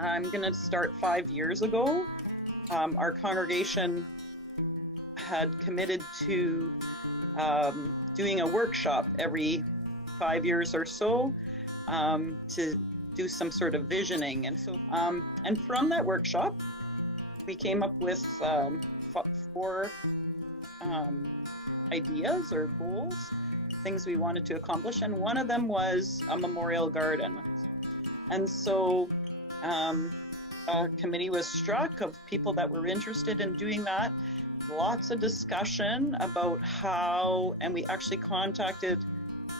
I'm going to start 5 years ago. Our congregation had committed to doing a workshop every 5 years or so to do some sort of visioning. And so, and from that workshop, we came up with 4 ideas or goals, things we wanted to accomplish. And one of them was a memorial garden. And so a committee was struck of people that were interested in doing that. Lots of discussion about how, and we actually contacted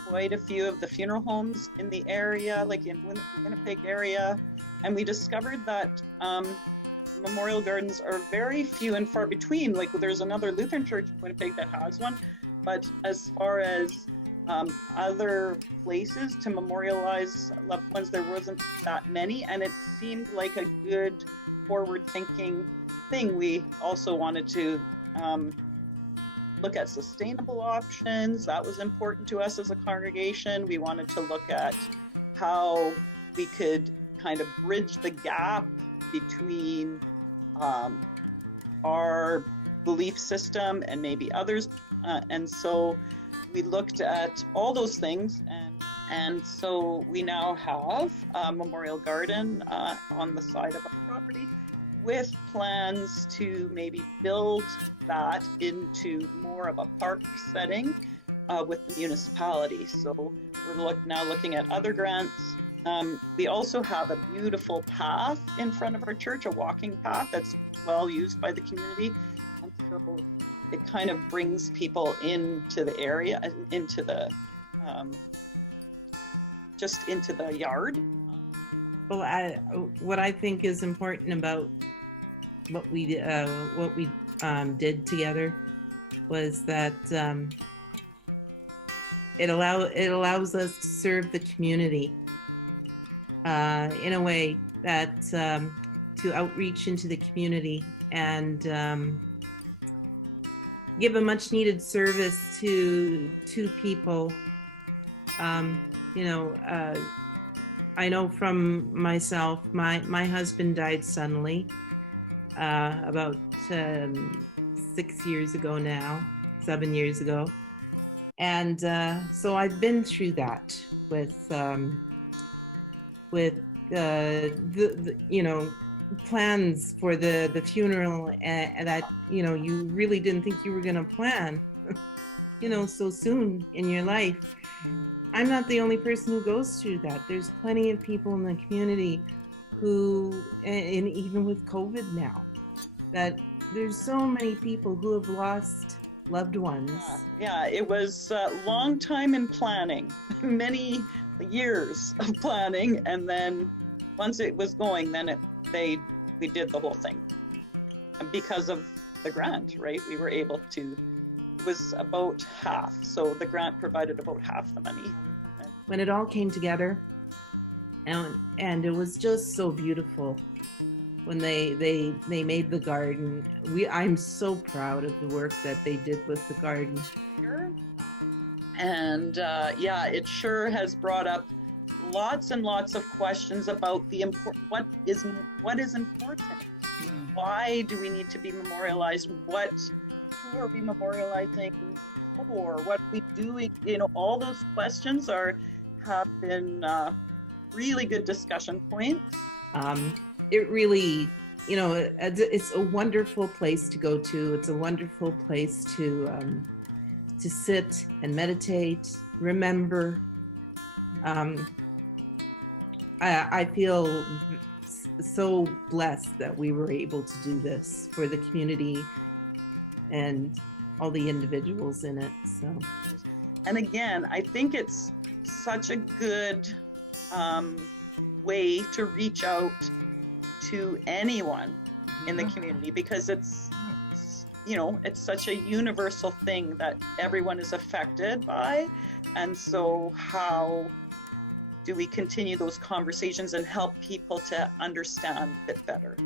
quite a few of the funeral homes in the area, like in Winnipeg area, and we discovered that memorial gardens are very few and far between. Like there's another Lutheran church in Winnipeg that has one, but as far as other places to memorialize loved ones, there wasn't that many, and it seemed like a good forward-thinking thing. We also wanted to look at sustainable options. That was important to us as a congregation. We wanted to look at how we could kind of bridge the gap between our belief system and maybe others, and so we looked at all those things, and so we now have a memorial garden on the side of our property with plans to maybe build that into more of a park setting with the municipality. So we're now looking at other grants. We also have a beautiful path in front of our church, a walking path that's well used by the community. And so it kind of brings people into the area, into the, just into the yard. Well, what I think is important about what we did together was that it allows us to serve the community in a way that to outreach into the community and give a much needed service to people. I know from myself, my husband died suddenly about 6 years ago now, 7 years ago. And so I've been through that with plans for the funeral and that, you really didn't think you were going to plan, so soon in your life. I'm not the only person who goes through that. There's plenty of people in the community who, and even with COVID now, that there's so many people who have lost loved ones. Yeah, it was a long time in planning, many years of planning, and then once it was going, then we did the whole thing. And because of the grant, right, we were able to, it was about half, so the grant provided about half the money. When it all came together, and it was just so beautiful when they made the garden. I'm so proud of the work that they did with the garden. And it sure has brought up lots and lots of questions about what is important. Why do we need to be memorialized? Who are we memorializing for? What are we doing? All those questions have been really good discussion points. It really, it's a wonderful place to go to. It's a wonderful place to sit and meditate, remember. I feel so blessed that we were able to do this for the community and all the individuals in it. So, and again, I think it's such a good way to reach out to anyone in the community, because it's such a universal thing that everyone is affected by. And so how do we continue those conversations and help people to understand it better?